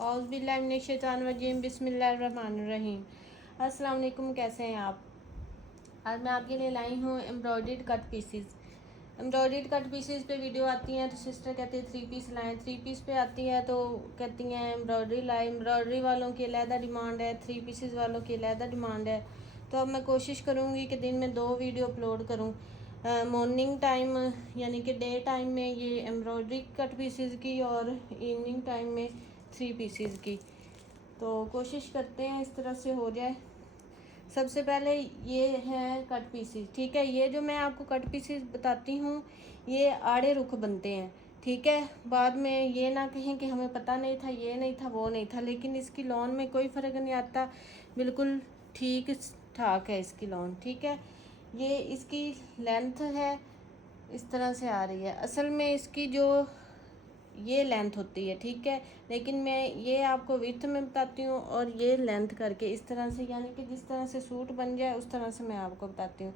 औज़ुबिल्लाहिमिनश्शैतानिर्रजीम बिस्मिल्लाहिर्रहमानिर्रहीम। अस्सलाम वालेकुम, कैसे हैं आप। आज मैं आपके लिए लाई हूँ embroidered cut pieces. Embroidered cut pieces पे वीडियो आती हैं तो सिस्टर कहते हैं 3 पीस लाएँ, 3 पीस पे आती है तो कहती हैं एम्ब्रॉयडरी लाएँ। एम्ब्रॉयडरी वालों की अलहदा डिमांड है, 3 पीसीज वालों की अलहदा डिमांड है। तो अब मैं कोशिश करूँगी कि दिन में 2 वीडियो अपलोड करूँ। मॉर्निंग टाइम यानी कि डे टाइम में ये एम्ब्रॉयडरी कट पीसीज की और इवनिंग टाइम में 3 पीसीज की। तो कोशिश करते हैं इस तरह से हो जाए। सबसे पहले ये है कट पीसीज, ठीक है। ये जो मैं आपको कट पीसीज बताती हूँ ये आड़े रुख बनते हैं, ठीक है। बाद में ये ना कहें कि हमें पता नहीं था, ये नहीं था, वो नहीं था, लेकिन इसकी लॉन में कोई फ़र्क नहीं आता, बिल्कुल ठीक ठाक है इसकी लॉन, ठीक है। ये इसकी लेंथ है, इस तरह से आ रही है। असल में इसकी जो ये लेंथ होती है, ठीक है, लेकिन मैं ये आपको विड्थ में बताती हूँ और ये लेंथ करके इस तरह से, यानी कि जिस तरह से सूट बन जाए उस तरह से मैं आपको बताती हूँ।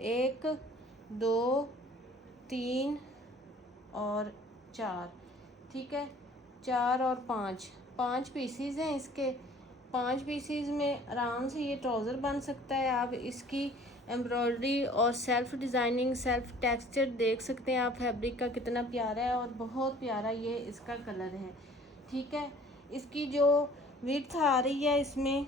1 2 3 और 4, ठीक है। 4 और 5 पीसीज हैं इसके। 5 पीसीज में आराम से ये ट्राउज़र बन सकता है। आप इसकी एम्ब्रॉयडरी और सेल्फ़ डिज़ाइनिंग, सेल्फ़ टेक्सचर देख सकते हैं आप फैब्रिक का कितना प्यारा है, और बहुत प्यारा ये इसका कलर है, ठीक है। इसकी जो विड्थ आ रही है इसमें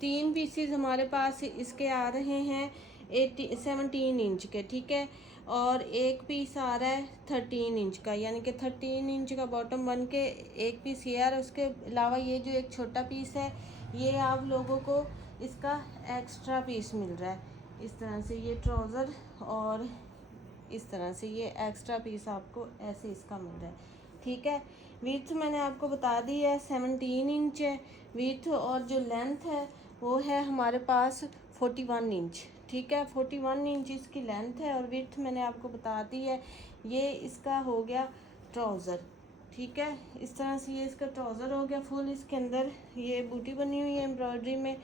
3 पीसीज हमारे पास इसके आ रहे हैं 17 इंच के, ठीक है। और एक पीस आ रहा है 13 इंच का, यानी कि 13 इंच का बॉटम बन के एक पीस ये आ रहा है। उसके अलावा ये जो एक छोटा पीस है ये आप लोगों को इसका एक्स्ट्रा पीस मिल रहा है। इस तरह से ये ट्राउज़र और इस तरह से ये एक्स्ट्रा पीस आपको ऐसे इसका मिल रहा है, ठीक है। विड्थ मैंने आपको बता दी है 17 इंच है विड्थ, और जो लेंथ है वो है हमारे पास 41 इंच, ठीक है। 41 इंच इसकी लेंथ है और विड्थ मैंने आपको बता दी है। ये इसका हो गया ट्राउज़र, ठीक है। इस तरह से ये इसका ट्राउज़र हो गया फुल। इसके अंदर ये बूटी बनी हुई है एम्ब्रॉयडरी में।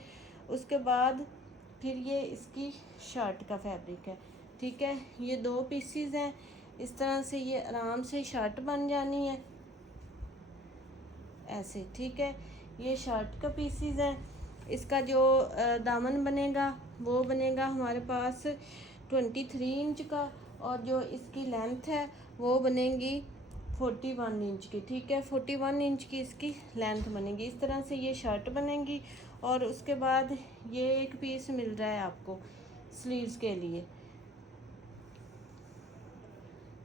उसके बाद फिर ये इसकी शर्ट का फैब्रिक है, ठीक है। ये 2 पीसीज हैं, इस तरह से ये आराम से शर्ट बन जानी है ऐसे, ठीक है। ये शर्ट का पीसीज है। इसका जो दामन बनेगा वो बनेगा हमारे पास 23 इंच का, और जो इसकी लेंथ है वो बनेगी 41 इंच की, ठीक है। 41 इंच की इसकी लेंथ बनेगी। इस तरह से ये शर्ट बनेगी। और उसके बाद ये एक पीस मिल रहा है आपको स्लीव्स के लिए,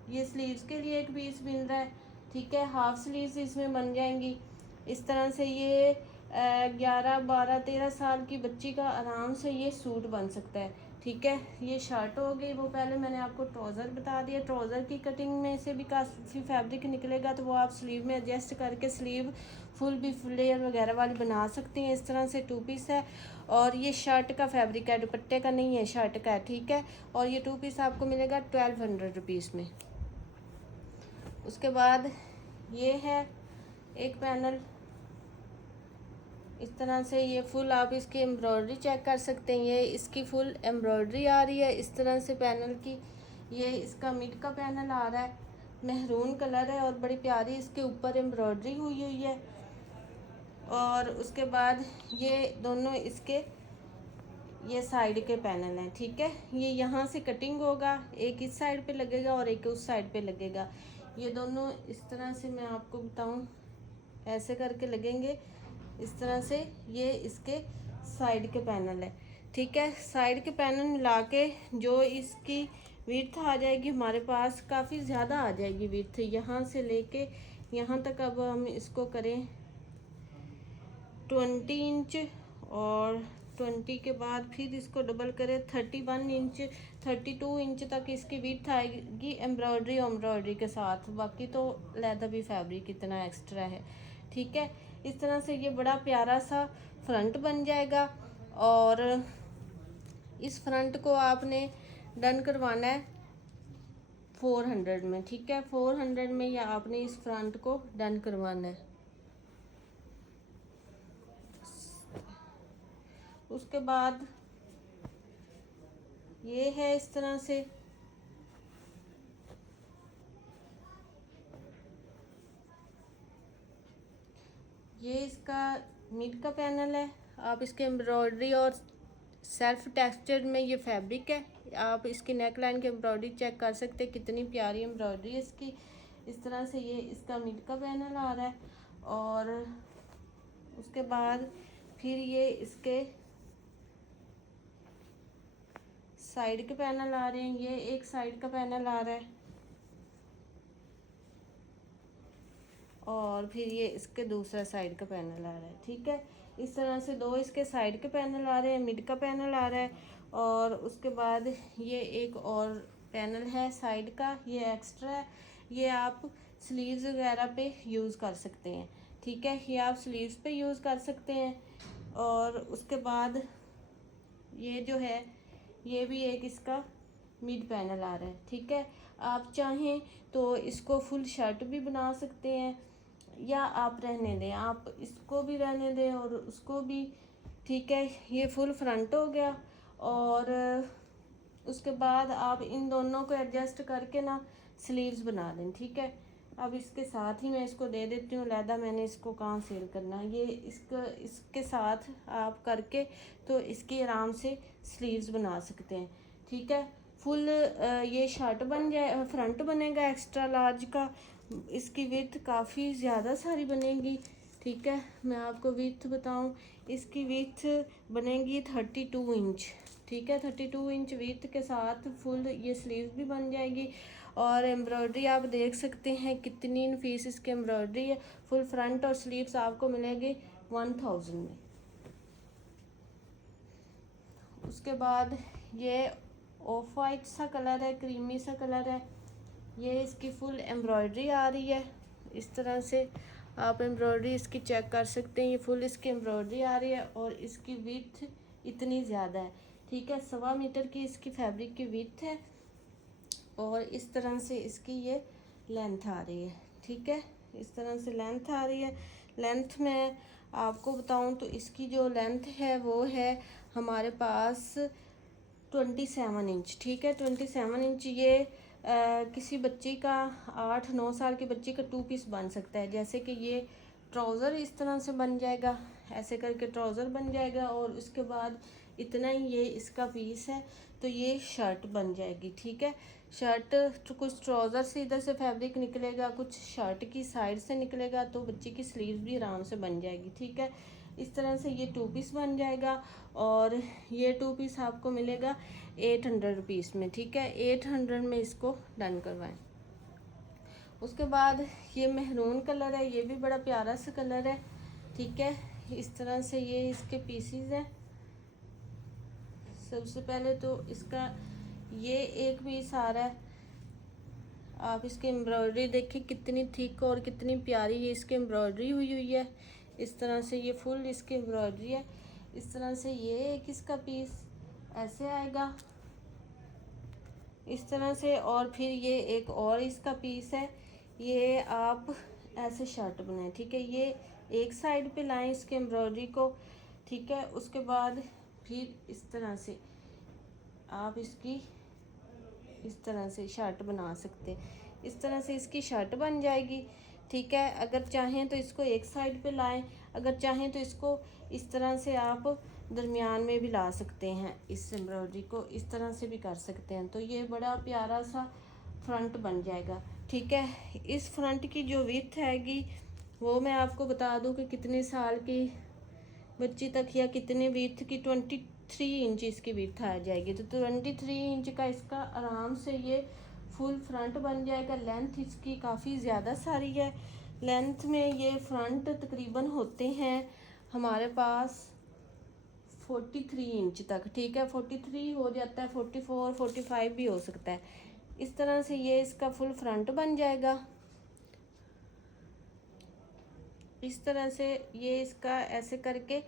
ये स्लीव्स के लिए एक पीस मिल रहा है, ठीक है। हाफ स्लीव्स इसमें बन जाएंगी। इस तरह से ये 11 12 13 साल की बच्ची का आराम से ये सूट बन सकता है, ठीक है। ये शर्ट हो गई। वो पहले मैंने आपको ट्राउज़र बता दिया। ट्राउज़र की कटिंग में से भी काफ़ी फैब्रिक निकलेगा तो वो आप स्लीव में एडजस्ट करके स्लीव फुल भी फ्लेयर वगैरह वाली बना सकती हैं। इस तरह से 2 पीस है, और ये शर्ट का फैब्रिक है, दुपट्टे का नहीं है, शर्ट का है, ठीक है। और ये 2 पीस आपको मिलेगा 1200 रुपीज़ में। उसके बाद ये है एक पैनल, इस तरह से ये फुल आप इसकी एम्ब्रॉयडरी चेक कर सकते हैं। ये इसकी फुल एम्ब्रॉयडरी आ रही है इस तरह से पैनल की। ये इसका मिड का पैनल आ रहा है, मेहरून कलर है और बड़ी प्यारी इसके ऊपर एम्ब्रॉयडरी हुई हुई है। और उसके बाद ये दोनों इसके ये साइड के पैनल हैं, ठीक है। ये यहाँ से कटिंग होगा, एक इस साइड पे लगेगा और एक उस साइड पे लगेगा। ये दोनों इस तरह से मैं आपको बताऊं ऐसे करके लगेंगे इस तरह से। ये इसके साइड के पैनल है, ठीक है। साइड के पैनल मिला के जो इसकी विड्थ आ जाएगी हमारे पास, काफ़ी ज़्यादा आ जाएगी विड्थ, यहाँ से लेके यहाँ तक। अब हम इसको करें 20 इंच, और 20 के बाद फिर इसको डबल करें 31 इंच, 32 इंच तक इसकी विड्थ आएगी एम्ब्रॉयडरी के साथ। बाकी तो लेदर भी फैब्रिक इतना एक्स्ट्रा है, ठीक है। इस तरह से ये बड़ा प्यारा सा फ्रंट बन जाएगा। और इस फ्रंट को आपने डन करवाना है 400 में, ठीक है। 400 में या आपने इस फ्रंट को डन करवाना है। उसके बाद ये है इस तरह से, ये इसका मिड का पैनल है। आप इसके एम्ब्रॉयडरी और सेल्फ टेक्सचर में ये फैब्रिक है। आप इसकी नेक लाइन की एम्ब्रॉयडरी चेक कर सकते हैं, कितनी प्यारी एम्ब्रॉयडरी है इसकी। इस तरह से ये इसका मिड का पैनल आ रहा है। और उसके बाद फिर ये इसके साइड के पैनल आ रहे हैं। ये एक साइड का पैनल आ रहा है और फिर ये इसके दूसरा साइड का पैनल आ रहा है। ठीक है, इस तरह से दो इसके साइड के पैनल आ रहे हैं, मिड का पैनल आ रहा है। और उसके बाद ये एक और पैनल है साइड का, ये एक्स्ट्रा है। ये आप स्लीव्स वगैरह पे यूज़ कर सकते हैं। ठीक है, ये आप स्लीव्स पे यूज़ कर सकते हैं। और उसके बाद ये जो है ये भी एक इसका मिड पैनल आ रहा है। ठीक है, आप चाहें तो इसको फुल शर्ट भी बना सकते हैं या आप रहने दें, आप इसको भी रहने दें और उसको भी। ठीक है, ये फुल फ्रंट हो गया। और उसके बाद आप इन दोनों को एडजस्ट करके ना स्लीव्स बना दें। ठीक है, अब इसके साथ ही मैं इसको दे देती हूँ लहदा, मैंने इसको कहाँ सेल करना है। ये इसके साथ आप करके तो इसकी आराम से स्लीव्स बना सकते हैं। ठीक है, फुल ये शर्ट बन जाए, फ्रंट बनेगा एक्स्ट्रा लार्ज का। इसकी विड्थ काफ़ी ज़्यादा सारी बनेगी। ठीक है, मैं आपको विड्थ बताऊं, इसकी विड्थ बनेगी 32 इंच। ठीक है, 32 इंच विड्थ के साथ फुल ये स्लीव भी बन जाएगी। और एम्ब्रॉयडरी आप देख सकते हैं कितनी नफीस इसकी एम्ब्रॉयडरी है। फुल फ्रंट और स्लीव्स आपको मिलेगी 1000 में। उसके बाद ये ऑफ वाइट सा कलर है, क्रीमी सा कलर है। ये इसकी फुल एम्ब्रॉयडरी आ रही है। इस तरह से आप एम्ब्रॉयडरी इसकी चेक कर सकते हैं। ये फुल इसकी एम्ब्रॉयडरी आ रही है और इसकी विड्थ इतनी ज़्यादा है। ठीक है, 1.25 मीटर की इसकी फैब्रिक की विड्थ है और इस तरह से इसकी ये लेंथ आ रही है। ठीक है, इस तरह से लेंथ आ रही है। लेंथ में आपको बताऊं तो इसकी जो लेंथ है वो है हमारे पास 27 इंच। ठीक है, 27 इंच। ये किसी बच्ची का 8-9 साल की बच्ची का 2 पीस बन सकता है। जैसे कि ये ट्राउज़र इस तरह से बन जाएगा, ऐसे करके ट्राउज़र बन जाएगा और उसके बाद इतना ही ये इसका पीस है तो ये शर्ट बन जाएगी। ठीक है, शर्ट तो कुछ ट्राउज़र से इधर से फैब्रिक निकलेगा, कुछ शर्ट की साइड से निकलेगा, तो बच्ची की स्लीव्स भी आराम से बन जाएगी। ठीक है, इस तरह से ये 2 पीस बन जाएगा और ये 2 पीस आपको मिलेगा 800 रुपीज़ में। ठीक है, 800 में इसको डन करवाएं। उसके बाद ये मेहरून कलर है, ये भी बड़ा प्यारा सा कलर है। ठीक है, इस तरह से ये इसके पीसीज हैं। सबसे पहले तो इसका ये एक पीस आ रहा है। आप इसकी एम्ब्रॉयडरी देखिए कितनी थिक और कितनी प्यारी ये इसकी एम्ब्रॉयडरी हुई है। इस तरह से ये फुल इसकी एम्ब्रॉयडरी है। इस तरह से ये एक इसका पीस ऐसे आएगा इस तरह से। और फिर ये एक और इसका पीस है, ये आप ऐसे शर्ट बनाएं। ठीक है, ये एक साइड पे लाएं इसके एम्ब्रॉयडरी को। ठीक है, उसके बाद फिर इस तरह से आप इसकी इस तरह से शर्ट बना सकते हैं। इस तरह से इसकी शर्ट बन जाएगी। ठीक है, अगर चाहें तो इसको एक साइड पे लाएं, अगर चाहें तो इसको इस तरह से आप दरमियान में भी ला सकते हैं। इस एम्ब्रॉयडरी को इस तरह से भी कर सकते हैं, तो ये बड़ा प्यारा सा फ्रंट बन जाएगा। ठीक है, इस फ्रंट की जो विड्थ हैगी वो मैं आपको बता दूं कि कितने साल की बच्ची तक या कितने विड्थ की 23 इंच इसकी विड्थ आ जाएगी। तो 23 इंच का इसका आराम से ये फुल फ्रंट बन जाएगा। लेंथ इसकी काफ़ी ज़्यादा सारी है। लेंथ में ये फ्रंट तकरीबन होते हैं हमारे पास 43 इंच तक। ठीक है, 43 हो जाता है, 44 45 भी हो सकता है। इस तरह से ये इसका फुल फ्रंट बन जाएगा। इस तरह से ये इसका ऐसे करके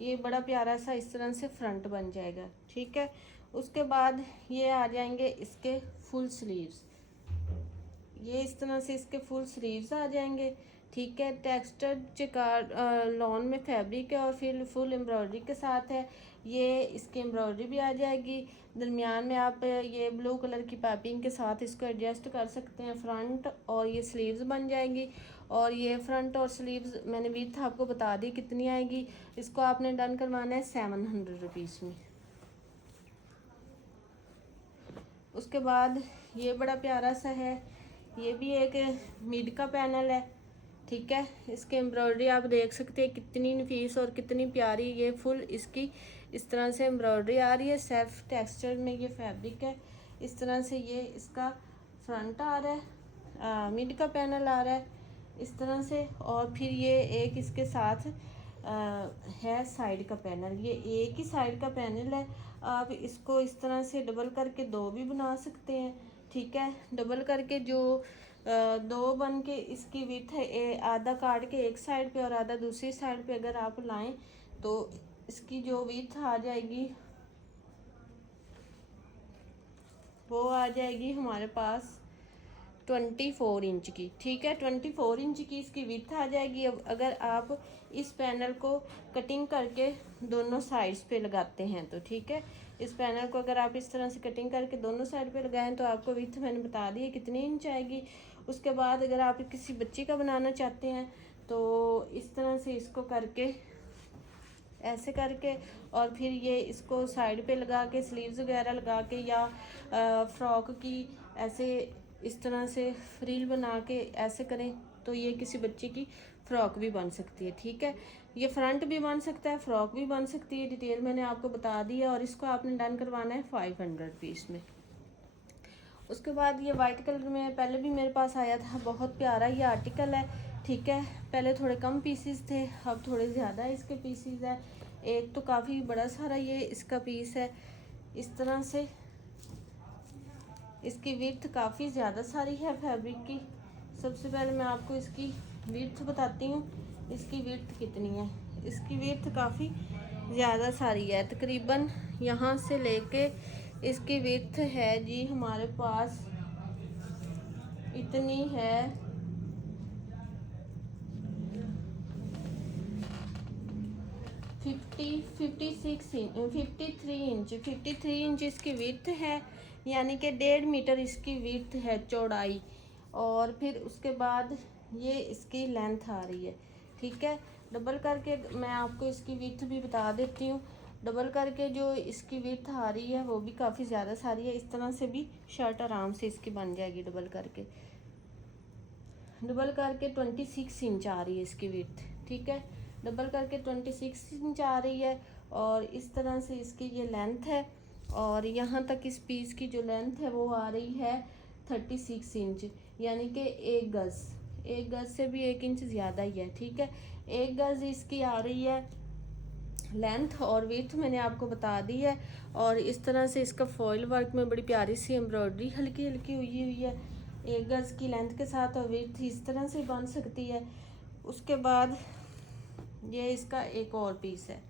ये बड़ा प्यारा सा इस तरह से फ्रंट बन जाएगा। ठीक है, उसके बाद ये आ जाएंगे इसके फुल स्लीव्स। ये इस तरह से इसके फुल स्लीव्स आ जाएंगे। ठीक है, टेक्सचर चिकार लॉन में फैब्रिक है और फिर फुल एम्ब्रॉयडरी के साथ है। ये इसकी एम्ब्रॉयडरी भी आ जाएगी। दरमियान में आप ये ब्लू कलर की पाइपिंग के साथ इसको एडजस्ट कर सकते हैं फ्रंट, और ये स्लीव्स बन जाएंगी। और ये फ्रंट और स्लीव्स मैंने विड्थ आपको बता दी कितनी आएगी। इसको आपने डन करवाना है 700 रुपीज़ में। उसके बाद ये बड़ा प्यारा सा है, ये भी एक मिड का पैनल है। ठीक है, इसके एम्ब्रॉयडरी आप देख सकते हैं कितनी नफीस और कितनी प्यारी। ये फुल इसकी इस तरह से एम्ब्रॉयडरी आ रही है, सेल्फ टेक्सचर में ये फैब्रिक है। इस तरह से ये इसका फ्रंट आ रहा है, मिड का पैनल आ रहा है इस तरह से। और फिर ये एक इसके साथ है साइड का पैनल। ये एक ही साइड का पैनल है। आप इसको इस तरह से डबल करके दो भी बना सकते हैं। ठीक है, डबल करके जो दो बन के इसकी विड्थ है, आधा काट के एक साइड पे और आधा दूसरी साइड पे अगर आप लाएं तो इसकी जो विड्थ आ जाएगी वो आ जाएगी हमारे पास 24 इंच की। ठीक है, 24 इंच की इसकी विड्थ आ जाएगी। अब अगर आप इस पैनल को कटिंग करके दोनों साइड्स पे लगाते हैं तो ठीक है, इस पैनल को अगर आप इस तरह से कटिंग करके दोनों साइड पे लगाएं तो आपको विड्थ मैंने बता दी है कितनी इंच आएगी। उसके बाद अगर आप किसी बच्ची का बनाना चाहते हैं तो इस तरह से इसको करके ऐसे करके और फिर ये इसको साइड पे लगा के स्लीव्स वगैरह लगा के या फ्रॉक की ऐसे इस तरह से फ्रिल बना के ऐसे करें तो ये किसी बच्चे की फ़्रॉक भी बन सकती है। ठीक है, ये फ्रंट भी बन सकता है, फ्रॉक भी बन सकती है। डिटेल मैंने आपको बता दी है। और इसको आपने डन करवाना है 500 रुपीज़ में। उसके बाद ये वाइट कलर में पहले भी मेरे पास आया था, बहुत प्यारा ये आर्टिकल है। ठीक है, पहले थोड़े कम पीसीस थे, अब थोड़े ज़्यादा इसके पीसीस है। एक तो काफ़ी बड़ा सारा ये इसका पीस है इस तरह से। इसकी विड्थ काफ़ी ज़्यादा सारी है फैब्रिक की। सबसे पहले मैं आपको इसकी विड्थ बताती हूँ, इसकी विड्थ कितनी है। इसकी विड्थ काफ़ी ज़्यादा सारी है, तकरीबन यहाँ से लेके इसकी विड्थ है जी हमारे पास इतनी है 53 इंच इसकी विड्थ है, यानी कि 1.5 मीटर इसकी विड्थ है चौड़ाई। और फिर उसके बाद ये इसकी लेंथ आ रही है। ठीक है, डबल करके मैं आपको इसकी विड्थ भी बता देती हूँ। डबल करके जो इसकी विड्थ आ रही है वो भी काफ़ी ज़्यादा सारी है। इस तरह से भी शर्ट आराम से इसकी बन जाएगी। डबल करके 26 इंच आ रही है इसकी विड्थ। ठीक है, डबल करके 26 इंच आ रही है। और इस तरह से इसकी ये लेंथ है। और यहाँ तक इस पीस की जो लेंथ है वो आ रही है 36 इंच, यानी कि 1 गज़ से भी 1 इंच ज़्यादा ही है। ठीक है, 1 गज़ इसकी आ रही है लेंथ। और विड्थ मैंने आपको बता दी है। और इस तरह से इसका फॉइल वर्क में बड़ी प्यारी सी एम्ब्रॉयडरी हल्की हल्की हुई है 1 गज़ की लेंथ के साथ। और विड्थ इस तरह से बन सकती है। उसके बाद ये इसका एक और पीस है,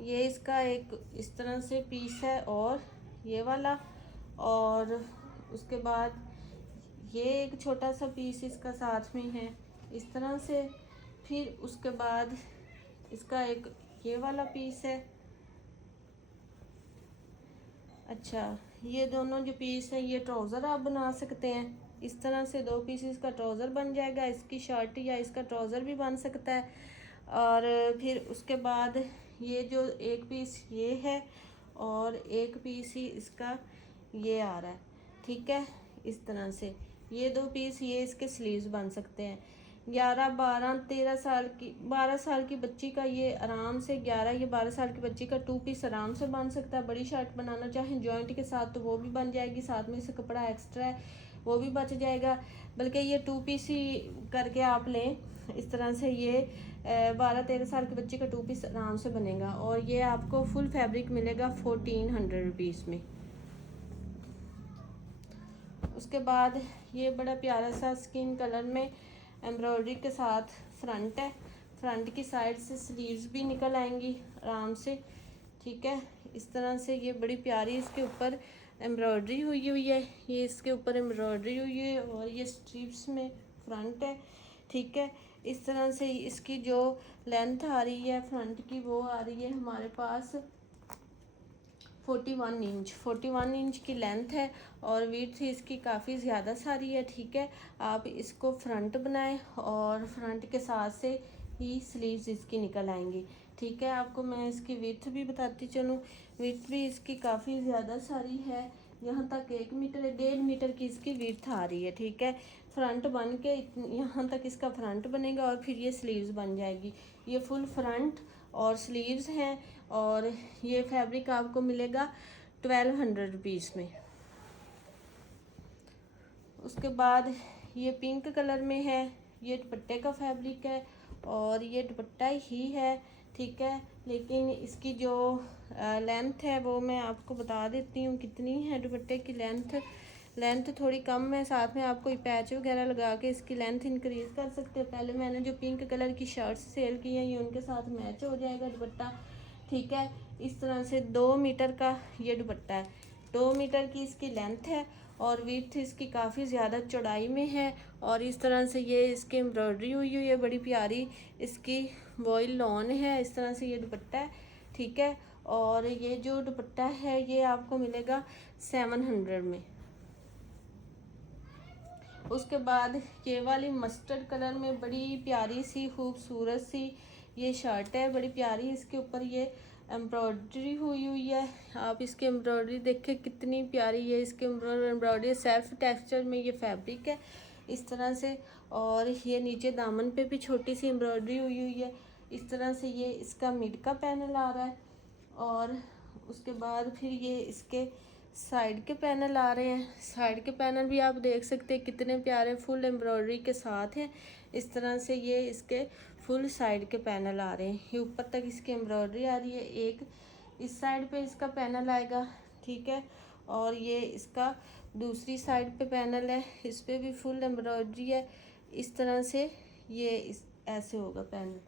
ये इसका एक इस तरह से पीस है और ये वाला। और उसके बाद ये एक छोटा सा पीस इसका साथ में है इस तरह से। फिर उसके बाद इसका एक ये वाला पीस है। अच्छा, ये दोनों जो पीस हैं ये ट्राउज़र आप बना सकते हैं। इस तरह से 2 पीसेस का ट्राउज़र बन जाएगा, इसकी शर्ट या इसका ट्राउज़र भी बन सकता है। और फिर उसके बाद ये जो एक पीस ये है और एक पीस ही इसका ये आ रहा है। ठीक है, इस तरह से ये 2 पीस ये इसके स्लीव्स बन सकते हैं। 11, 12, 13 साल की 12 साल की बच्ची का ये आराम से 11 या 12 साल की बच्ची का 2 पीस आराम से बन सकता है। बड़ी शर्ट बनाना चाहें जॉइंट के साथ तो वो भी बन जाएगी, साथ में से कपड़ा एक्स्ट्रा है वो भी बच जाएगा। बल्कि ये 2 पीस ही करके आप लें इस तरह से। ये 12-13 साल के बच्चे का 2 पीस आराम से बनेगा। और ये आपको फुल फैब्रिक मिलेगा 1400 रुपीज़ में। उसके बाद ये बड़ा प्यारा सा स्किन कलर में एम्ब्रॉयडरी के साथ फ्रंट है। फ्रंट की साइड से स्लीव्स भी निकल आएंगी आराम से। ठीक है, इस तरह से ये बड़ी प्यारी इसके ऊपर एम्ब्रॉयडरी हुई है, ये इसके ऊपर एम्ब्रॉयडरी हुई है और ये स्ट्रिप्स में फ्रंट है। ठीक है, इस तरह से इसकी जो लेंथ आ रही है फ्रंट की वो आ रही है हमारे पास 41 इंच की लेंथ है और विड्थ इसकी काफ़ी ज़्यादा सारी है। ठीक है, आप इसको फ्रंट बनाएं और फ्रंट के साथ से ही स्लीव्स इसकी निकल आएंगी। ठीक है, आपको मैं इसकी विड्थ भी बताती चलूँ। विड्थ भी इसकी काफ़ी ज़्यादा सारी है, यहाँ तक 1 मीटर 1.5 मीटर की इसकी विड्थ आ रही है। ठीक है, फ्रंट बन के यहाँ तक इसका फ्रंट बनेगा और फिर ये स्लीव्स बन जाएगी। ये फुल फ्रंट और स्लीव्स हैं और ये फैब्रिक आपको मिलेगा 1200 रुपीज़ में। उसके बाद ये पिंक कलर में है, ये दुपट्टे का फैब्रिक है और ये दुपट्टा ही है। ठीक है, लेकिन इसकी जो लेंथ है वो मैं आपको बता देती हूँ कितनी है। दुपट्टे की लेंथ थोड़ी कम है, साथ में आपको पैच वगैरह लगा के इसकी लेंथ इंक्रीज़ कर सकते हैं। पहले मैंने जो पिंक कलर की शर्ट्स सेल की हैं ये उनके साथ मैच हो जाएगा दुपट्टा। ठीक है, इस तरह से 2 मीटर का ये दुपट्टा है, 2 मीटर की इसकी लेंथ है और विड्थ इसकी काफ़ी ज़्यादा चौड़ाई में है और इस तरह से ये इसकी एम्ब्रॉयडरी हुई है बड़ी प्यारी, इसकी वॉइल लॉन है। इस तरह से ये दुपट्टा है। ठीक है, और ये जो दुपट्टा है ये आपको मिलेगा 700 में। उसके बाद ये वाली मस्टर्ड कलर में बड़ी प्यारी सी खूबसूरत सी ये शर्ट है, बड़ी प्यारी। इसके ऊपर ये एम्ब्रॉयडरी हुई है, आप इसकी एम्ब्रॉयडरी देखें कितनी प्यारी है। इसके एम्ब्रॉयडरी सेल्फ टेक्सचर में ये फैब्रिक है इस तरह से, और ये नीचे दामन पे भी छोटी सी एम्ब्रॉयडरी हुई है। इस तरह से ये इसका मिड का पैनल आ रहा है और उसके बाद फिर ये इसके साइड के पैनल आ रहे हैं। साइड के पैनल भी आप देख सकते हैं कितने प्यारे फुल एम्ब्रॉयडरी के साथ हैं। इस तरह से ये इसके फुल साइड के पैनल आ रहे हैं, ये ऊपर तक इसकी एम्ब्रॉयडरी आ रही है। एक इस साइड पे इसका पैनल आएगा। ठीक है, और ये इसका दूसरी साइड पे पैनल है, इस पर भी फुल एम्ब्रॉयडरी है। इस तरह से ये ऐसे होगा पैनल।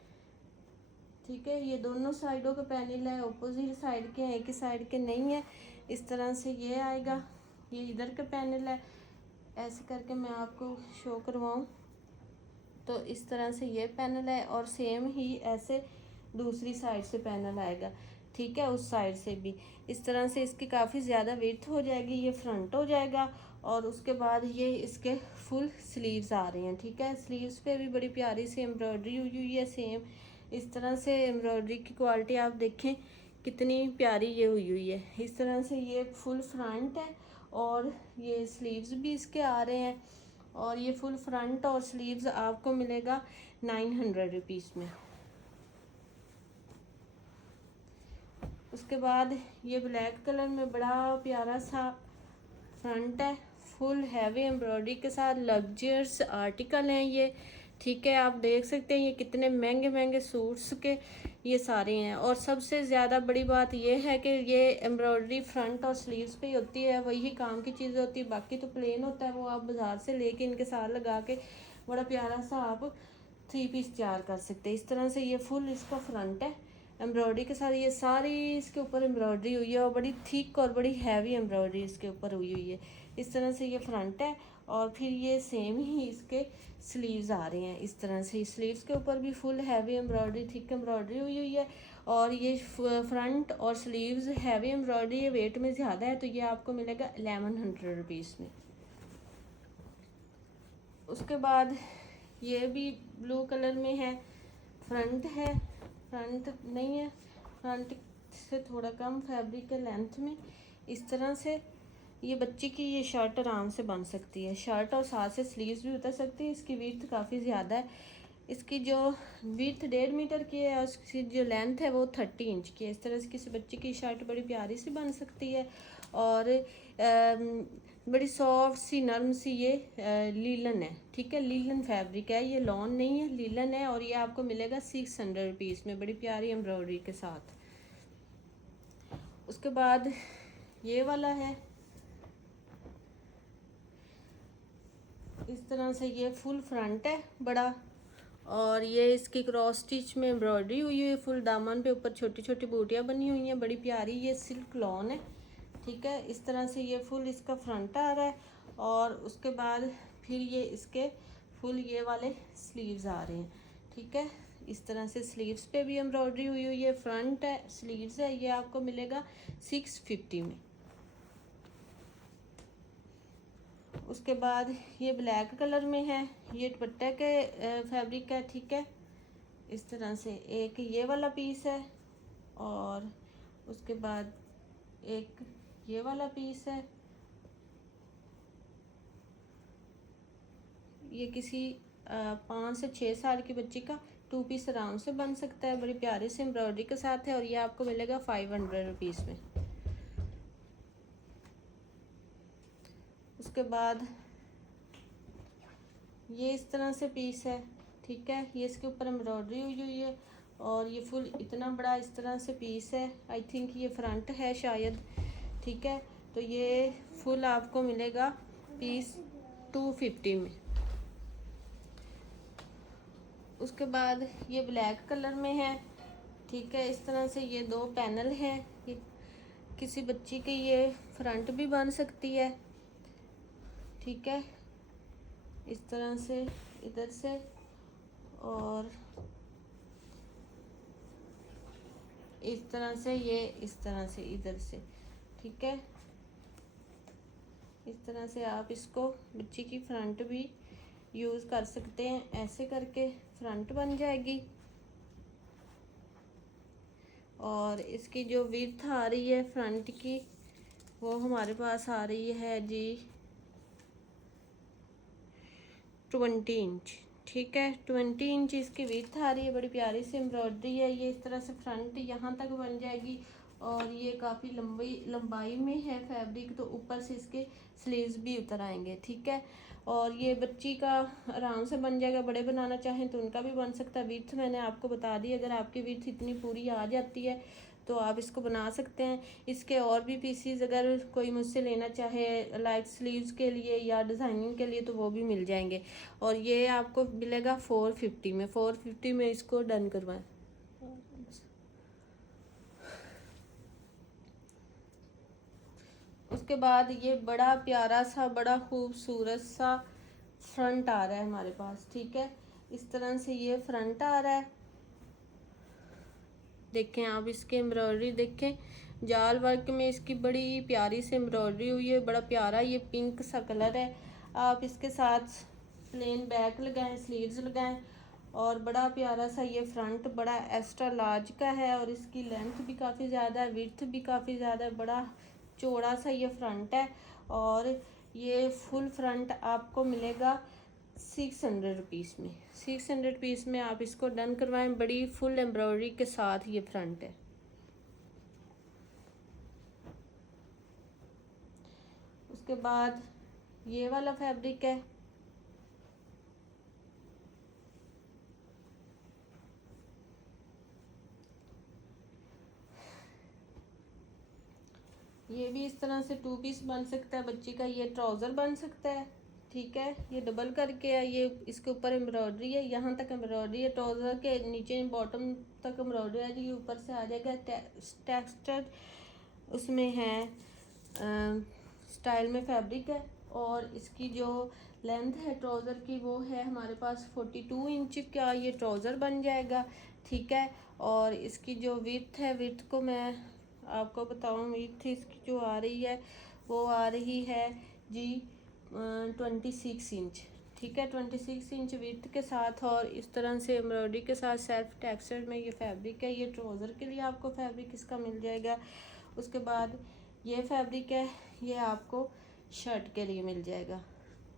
ठीक है, ये दोनों साइडों के पैनल है, ऑपोजिट साइड के हैं, एक ही साइड के नहीं है। इस तरह से ये आएगा, ये इधर का पैनल है। ऐसे करके मैं आपको शो करवाऊँ तो इस तरह से ये पैनल है और सेम ही ऐसे दूसरी साइड से पैनल आएगा। ठीक है, उस साइड से भी इस तरह से इसकी काफ़ी ज़्यादा विड्थ हो जाएगी, ये फ्रंट हो जाएगा। और उसके बाद ये इसके फुल स्लीव्स आ रही हैं। ठीक है, स्लीव्स पे भी बड़ी प्यारी सी एम्ब्रॉयडरी हुई है सेम इस तरह से। एम्ब्रॉयडरी की क्वालिटी आप देखें कितनी प्यारी ये हुई है। इस तरह से ये फुल फ्रंट है और ये स्लीव्स भी इसके आ रहे हैं और ये फुल फ्रंट और स्लीव्स आपको मिलेगा 900 रुपीज़ में। उसके बाद ये ब्लैक कलर में बड़ा प्यारा सा फ्रंट है, फुल हैवी एम्ब्रॉयडरी के साथ लग्जरियस आर्टिकल हैं ये। ठीक है, आप देख सकते हैं ये कितने महंगे महंगे सूट्स के ये सारे हैं। और सबसे ज़्यादा बड़ी बात ये है कि ये एम्ब्रॉयडरी फ्रंट और स्लीव्स पे ही होती है, वही काम की चीज़ होती है। बाकी तो प्लेन होता है, वो आप बाज़ार से लेके इनके साथ लगा के बड़ा प्यारा सा आप 3 पीस तैयार कर सकते हैं। इस तरह से ये फुल इसका फ्रंट है एम्ब्रॉयडरी के साथ, ये सारी इसके ऊपर एम्ब्रॉयडरी हुई है और बड़ी थिक और बड़ी हैवी एम्ब्रॉयडरी इसके ऊपर हुई है। इस तरह से ये फ्रंट है और फिर ये सेम ही इसके स्लीव्स आ रहे हैं। इस तरह से स्लीव्स के ऊपर भी full heavy embroidery thick embroidery हुई है और ये फ्रंट और स्लीव्स हैवी एम्ब्रॉयडरी, ये वेट में ज़्यादा है तो ये आपको मिलेगा 1100 रुपीज़ में। उसके बाद ये भी ब्लू कलर में है, फ्रंट है, फ्रंट नहीं है, फ्रंट से थोड़ा कम फैब्रिक है लेंथ में। इस तरह से ये बच्ची की ये शर्ट आराम से बन सकती है, शर्ट और साथ से स्लीव्स भी उतर सकती है। इसकी विड्थ काफ़ी ज़्यादा है, इसकी जो विड्थ 1.5 मीटर की है और उसकी जो लेंथ है वो 30 इंच की है। इस तरह से किसी बच्ची की शर्ट बड़ी प्यारी सी बन सकती है और बड़ी सॉफ्ट सी नरम सी ये लीलन है। ठीक है, लीलन फैब्रिक है, ये लॉन नहीं है, लीलन है और ये आपको मिलेगा 600 रुपीज़ में बड़ी प्यारी एम्ब्रॉयडरी के साथ। उसके बाद ये वाला है, इस तरह से ये फुल फ्रंट है बड़ा और ये इसकी क्रॉस स्टिच में एम्ब्रॉयडरी हुई है, फुल दामन पे ऊपर छोटी छोटी बूटियाँ बनी हुई हैं, बड़ी प्यारी ये सिल्क लॉन है। ठीक है। इस तरह से ये फुल इसका फ्रंट आ रहा है और उसके बाद फिर ये इसके फुल ये वाले स्लीव्स आ रहे हैं, ठीक है। इस तरह से स्लीव्स पे भी एम्ब्रॉयडरी हुई हुई है, फ्रंट है, स्लीव्स है। ये आपको मिलेगा 650 में। उसके बाद ये ब्लैक कलर में है, ये दुपट्टे के फैब्रिक है, ठीक है। इस तरह से एक ये वाला पीस है और उसके बाद एक ये वाला पीस है। ये किसी 5 से 6 साल की बच्ची का 2 पीस आराम से बन सकता है, बड़ी प्यारी से एम्ब्रॉयडरी के साथ है और ये आपको मिलेगा 500 रुपीज़ में। उसके बाद ये इस तरह से पीस है, ठीक है। ये इसके ऊपर एम्ब्रॉयडरी हुई हुई है और ये फुल इतना बड़ा इस तरह से पीस है। आई थिंक ये फ्रंट है शायद, ठीक है। तो ये फुल आपको मिलेगा पीस 250 में। उसके बाद ये ब्लैक कलर में है, ठीक है। इस तरह से ये 2 पैनल हैं। ये किसी बच्ची की ये फ्रंट भी बन सकती है, ठीक है। इस तरह से इधर से और इस तरह से, ये इस तरह से इधर से, ठीक है। इस तरह से आप इसको बच्ची की फ्रंट भी यूज़ कर सकते हैं। ऐसे करके फ्रंट बन जाएगी और इसकी जो विड्थ आ रही है फ्रंट की वो हमारे पास आ रही है जी 20 इंच, ठीक है। 20 इंच इसकी विड्थ आ रही है। बड़ी प्यारी सी एम्ब्रॉयडरी है। ये इस तरह से फ्रंट यहाँ तक बन जाएगी और ये काफ़ी लंबाई में है फैब्रिक, तो ऊपर से इसके स्लीव्स भी उतर आएंगे, ठीक है। और ये बच्ची का आराम से बन जाएगा। बड़े बनाना चाहें तो उनका भी बन सकता है। विड्थ मैंने आपको बता दी, अगर आपकी विड्थ इतनी पूरी आ जाती है तो आप इसको बना सकते हैं। इसके और भी पीसीज अगर कोई मुझसे लेना चाहे लाइट स्लीव्स के लिए या डिज़ाइनिंग के लिए तो वो भी मिल जाएंगे। और ये आपको मिलेगा 450 में। 450 में इसको डन करवाएं। उसके बाद ये बड़ा प्यारा सा बड़ा खूबसूरत सा फ्रंट आ रहा है हमारे पास, ठीक है। इस तरह से ये फ्रंट आ रहा है। देखें आप इसकी एम्ब्रॉयडरी देखें, जाल वर्क में इसकी बड़ी प्यारी सी एम्ब्रॉयडरी हुई है। बड़ा प्यारा ये पिंक सा कलर है। आप इसके साथ प्लेन बैक लगाएं, स्लीव्स लगाएं और बड़ा प्यारा सा ये फ्रंट बड़ा एक्स्ट्रा लार्ज का है और इसकी लेंथ भी काफ़ी ज़्यादा है, विड्थ भी काफ़ी ज़्यादा है। बड़ा चौड़ा सा ये फ्रंट है और ये फुल फ्रंट आपको मिलेगा 600 रुपीज़ में। 600 रुपीज़ में आप इसको डन करवाएं। बड़ी फुल एम्ब्रॉयडरी के साथ ये फ्रंट है। उसके बाद ये वाला फैब्रिक है, ये भी इस तरह से 2 पीस बन सकता है बच्ची का। ये ट्राउज़र बन सकता है, ठीक है। ये डबल करके है, ये इसके ऊपर एम्ब्रॉयडरी है, यहाँ तक एम्ब्रॉयडरी है। ट्राउज़र के नीचे बॉटम तक एम्ब्रॉयडरी है, ये ऊपर से आ जाएगा टेक्सचर उसमें है, स्टाइल में फैब्रिक है। और इसकी जो लेंथ है ट्राउज़र की वो है हमारे पास 42 इंच का ये ट्राउज़र बन जाएगा, ठीक है। और इसकी जो विड्थ है, विड्थ को मैं आपको बताऊँ, विड्थ इसकी जो आ रही है वो आ रही है जी 26 इंच, ठीक है। 26 इंच विड्थ के साथ और इस तरह से एम्ब्रॉयडरी के साथ सेल्फ टेक्सचर में ये फैब्रिक है। ये ट्राउज़र के लिए आपको फैब्रिक इसका मिल जाएगा। उसके बाद ये फैब्रिक है, ये आपको शर्ट के लिए मिल जाएगा,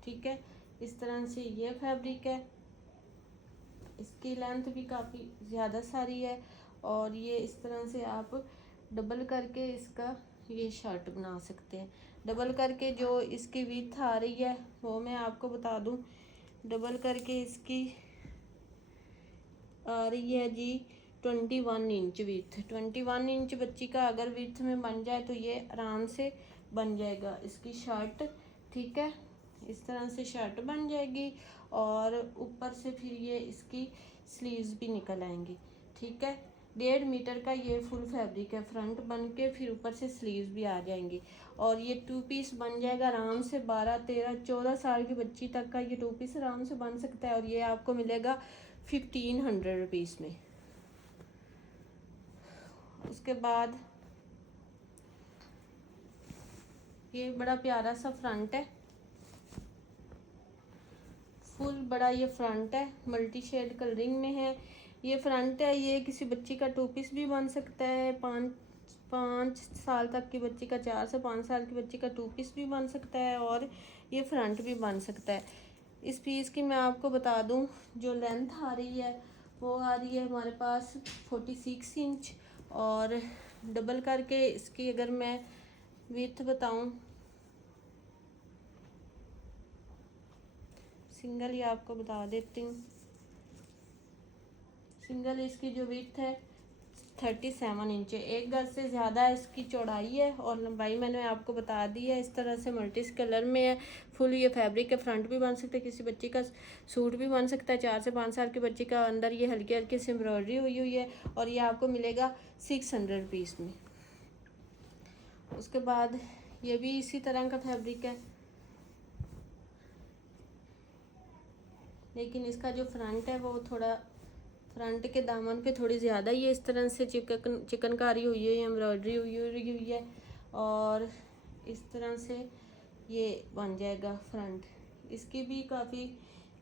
ठीक है। इस तरह से ये फैब्रिक है, इसकी लेंथ भी काफ़ी ज़्यादा सारी है और ये इस तरह से आप डबल करके इसका ये शर्ट बना सकते हैं। डबल करके जो इसकी विड्थ आ रही है वो मैं आपको बता दूं, डबल करके इसकी आ रही है जी 21 इंच विड्थ। 21 इंच बच्ची का अगर विड्थ में बन जाए तो ये आराम से बन जाएगा इसकी शर्ट, ठीक है। इस तरह से शर्ट बन जाएगी और ऊपर से फिर ये इसकी स्लीव्स भी निकल आएंगी, ठीक है। 1.5 मीटर का ये फुल फैब्रिक है। फ्रंट बन के फिर ऊपर से स्लीव्स भी आ जाएंगी और ये 2 पीस बन जाएगा आराम से। 12, 13, 14 साल की बच्ची तक का ये 2 पीस आराम से बन सकता है और ये आपको मिलेगा 1500 रुपीज़ में। उसके बाद ये बड़ा प्यारा सा फ्रंट है, फुल बड़ा ये फ्रंट है, मल्टी शेड कलरिंग में है। ये फ्रंट है, ये किसी बच्ची का 2 पीस भी बन सकता है। 5 साल तक की बच्ची का, 4 से 5 साल की बच्ची का 2 पीस भी बन सकता है और ये फ्रंट भी बन सकता है। इस पीस की मैं आपको बता दूं, जो लेंथ आ रही है वो आ रही है हमारे पास 46 इंच और डबल करके इसकी अगर मैं विड्थ बताऊं, सिंगल ही आपको बता देती हूँ। सिंगल इसकी जो विड्थ है 37 इंच है। 1 गज से ज़्यादा इसकी चौड़ाई है और लंबाई मैंने आपको बता दी है। इस तरह से मल्टी कलर में है, फुल ये फैब्रिक है। फ्रंट भी बन सकता है, किसी बच्ची का सूट भी बन सकता है। 4 से 5 साल की बच्ची का अंदर ये हल्की हल्की सी एम्ब्रॉयडरी हुई है और ये आपको मिलेगा 600 रुपीज़ में। उसके बाद ये भी इसी तरह का फैब्रिक है, लेकिन इसका जो फ्रंट है वो थोड़ा, फ्रंट के दामन पे थोड़ी ज़्यादा ही है। इस तरह से चिकनकारी हुई है, एम्ब्रॉयडरी हुई है और इस तरह से ये बन जाएगा फ्रंट। इसकी भी काफ़ी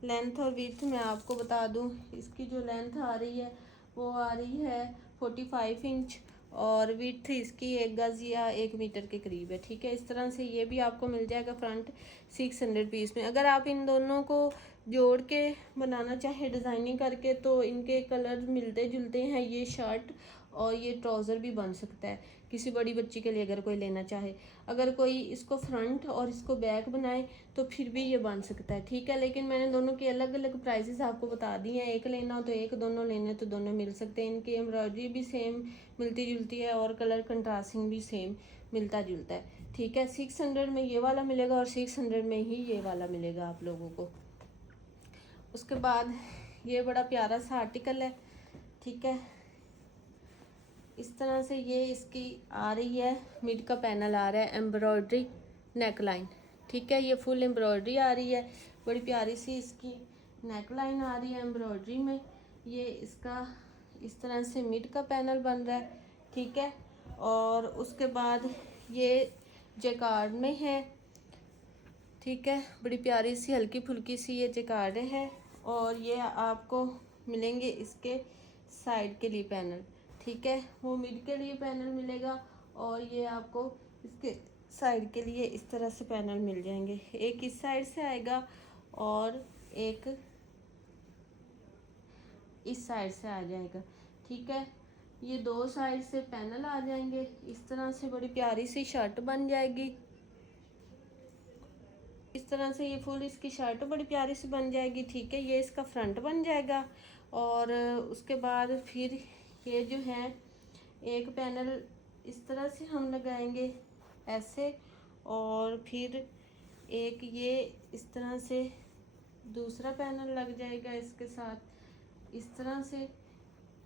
लेंथ और विड्थ मैं आपको बता दूं, इसकी जो लेंथ आ रही है वो आ रही है 45 इंच और विड्थ इसकी 1 गज या 1 मीटर के करीब है। ठीक है, इस तरह से ये भी आपको मिल जाएगा फ्रंट 600 पीस में। अगर आप इन दोनों को जोड़ के बनाना चाहे डिज़ाइनिंग करके तो इनके कलर मिलते जुलते हैं। ये शर्ट और ये ट्राउज़र भी बन सकता है किसी बड़ी बच्ची के लिए अगर कोई लेना चाहे। अगर कोई इसको फ्रंट और इसको बैक बनाए तो फिर भी ये बन सकता है। ठीक है, लेकिन मैंने दोनों के अलग अलग प्राइसेस आपको बता दिए हैं। एक लेना हो तो एक, दोनों लेने तो दोनों मिल सकते हैं। इनकी एम्ब्रॉयडरी भी सेम मिलती जुलती है और कलर कंट्रास्टिंग भी सेम मिलता जुलता है। ठीक है, 600 में ये वाला मिलेगा और 600 में ही ये वाला मिलेगा आप लोगों को। उसके बाद ये बड़ा प्यारा सा आर्टिकल है। ठीक है, इस तरह से ये इसकी आ रही है, मिड का पैनल आ रहा है, एम्ब्रॉयडरी नेक लाइन। ठीक है, ये फुल एम्ब्रॉयडरी आ रही है, बड़ी प्यारी सी इसकी नेक लाइन आ रही है एम्ब्रॉयडरी में। ये इसका इस तरह से मिड का पैनल बन रहा है। ठीक है, और उसके बाद ये जैकार्ड में है। ठीक है, बड़ी प्यारी सी हल्की फुल्की सी ये जैकार्ड है और ये आपको मिलेंगे इसके साइड के लिए पैनल। ठीक है, वो मिड के लिए पैनल मिलेगा और ये आपको इसके साइड के लिए इस तरह से पैनल मिल जाएंगे। एक इस साइड से आएगा और एक इस साइड से आ जाएगा। ठीक है, ये 2 साइड से पैनल आ जाएंगे। इस तरह से बड़ी प्यारी सी शर्ट बन जाएगी। इस तरह से ये फुल इसकी शर्ट बड़ी प्यारी सी बन जाएगी। ठीक है, ये इसका फ्रंट बन जाएगा और उसके बाद फिर ये जो है एक पैनल इस तरह से हम लगाएंगे ऐसे और फिर एक ये इस तरह से दूसरा पैनल लग जाएगा इसके साथ इस तरह से।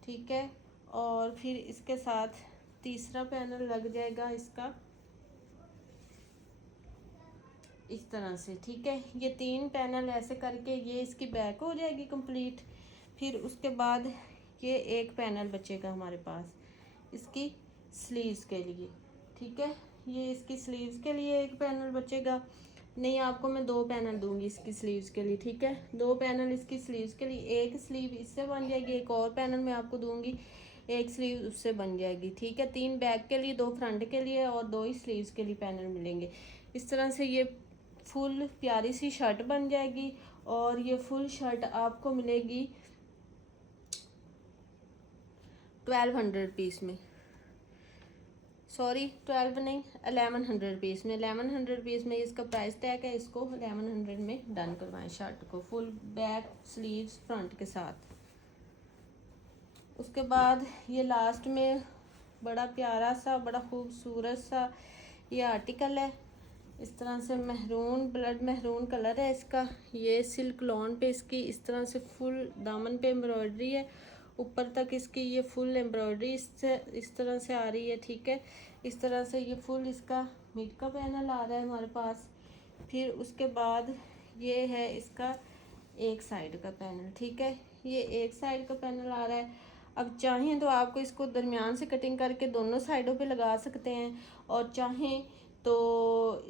ठीक है, और फिर इसके साथ तीसरा पैनल लग जाएगा इसका इस तरह से। ठीक है, ये 3 पैनल ऐसे करके ये इसकी बैक हो जाएगी कंप्लीट। फिर उसके बाद ये एक पैनल बचेगा हमारे पास इसकी स्लीव्स के लिए। ठीक है, ये इसकी स्लीव्स के लिए एक पैनल बचेगा। नहीं, आपको मैं 2 पैनल दूंगी इसकी स्लीव्स के लिए। ठीक है, 2 पैनल इसकी स्लीव्स के लिए, एक स्लीव इससे बन जाएगी, एक और पैनल मैं आपको दूंगी, एक स्लीव उससे बन जाएगी। ठीक है, 3 बैक के लिए, 2 फ्रंट के लिए और 2 ही स्लीव्स के लिए पैनल मिलेंगे। इस तरह से ये फुल प्यारी सी शर्ट बन जाएगी और ये फुल शर्ट आपको मिलेगी 1200 पीस में। सॉरी, 12 नहीं, 1100 पीस में। 1100 पीस में इसका प्राइस टैग है। इसको 1100 में डन करवाएं शर्ट को, फुल बैक स्लीव्स फ्रंट के साथ। उसके बाद ये लास्ट में बड़ा प्यारा सा, बड़ा खूबसूरत सा ये आर्टिकल है। इस तरह से महरून, ब्लड महरून कलर है इसका। ये सिल्क लॉन पे इसकी इस तरह से फुल दामन पे एम्ब्रॉयडरी है ऊपर तक इसकी ये फुल एम्ब्रॉयडरी इस तरह से आ रही है, ठीक है। इस तरह से ये फुल इसका मिड का पैनल आ रहा है हमारे पास। फिर उसके बाद ये है इसका एक साइड का पैनल, ठीक है। ये एक साइड का पैनल आ रहा है। अब चाहें तो आपको इसको दरमियान से कटिंग करके दोनों साइडों पे लगा सकते हैं, और चाहें तो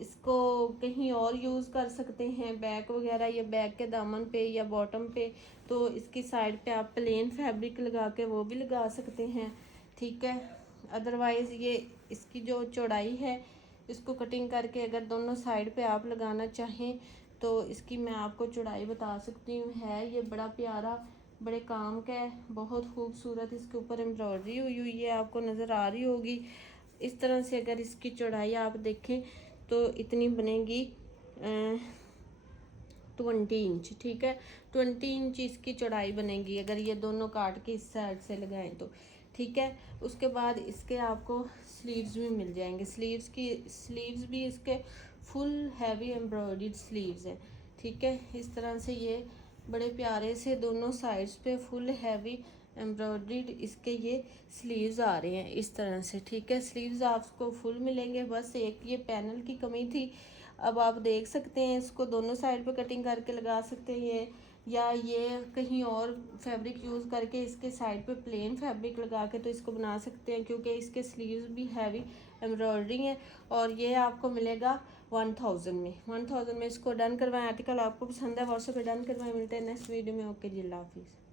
इसको कहीं और यूज़ कर सकते हैं, बैक वगैरह या बैक के दामन पे या बॉटम पे। तो इसकी साइड पे आप प्लेन फैब्रिक लगा के वो भी लगा सकते हैं, ठीक है। अदरवाइज़ ये इसकी जो चौड़ाई है इसको कटिंग करके अगर दोनों साइड पे आप लगाना चाहें तो इसकी मैं आपको चौड़ाई बता सकती हूँ। है ये बड़ा प्यारा, बड़े काम का है, बहुत खूबसूरत इसके ऊपर एम्ब्रॉयडरी हुई है, आपको नज़र आ रही होगी। इस तरह से अगर इसकी चौड़ाई आप देखें तो इतनी बनेगी 20 इंच, ठीक है। 20 इंच इसकी चौड़ाई बनेगी अगर ये दोनों काट के इस साइड से लगाएं तो, ठीक है। उसके बाद इसके आपको स्लीव्स भी मिल जाएंगे। स्लीव्स भी इसके फुल हैवी एम्ब्रॉयडर्ड स्लीव्स हैं, ठीक है। इस तरह से ये बड़े प्यारे से दोनों साइड्स पे फुल हैवी एम्ब्रॉयडर्ड इसके ये स्लीव्स आ रहे हैं इस तरह से, ठीक है। स्लीव्स आपको फुल मिलेंगे, बस एक ये पैनल की कमी थी। अब आप देख सकते हैं इसको दोनों साइड पे कटिंग करके लगा सकते हैं, या ये कहीं और फैब्रिक यूज़ करके इसके साइड पे प्लेन फैब्रिक लगा के तो इसको बना सकते हैं, क्योंकि इसके स्लीव्स भी हैवी एम्ब्रॉयडरी है। और ये आपको मिलेगा 1000 में। 1000 में इसको डन करवाएं। आर्टिकल आपको पसंद है व्हाट्सएप पे डन करवाएं। मिलते हैं नेक्स्ट वीडियो में। ओके जी, अल्लाह हाफिज़।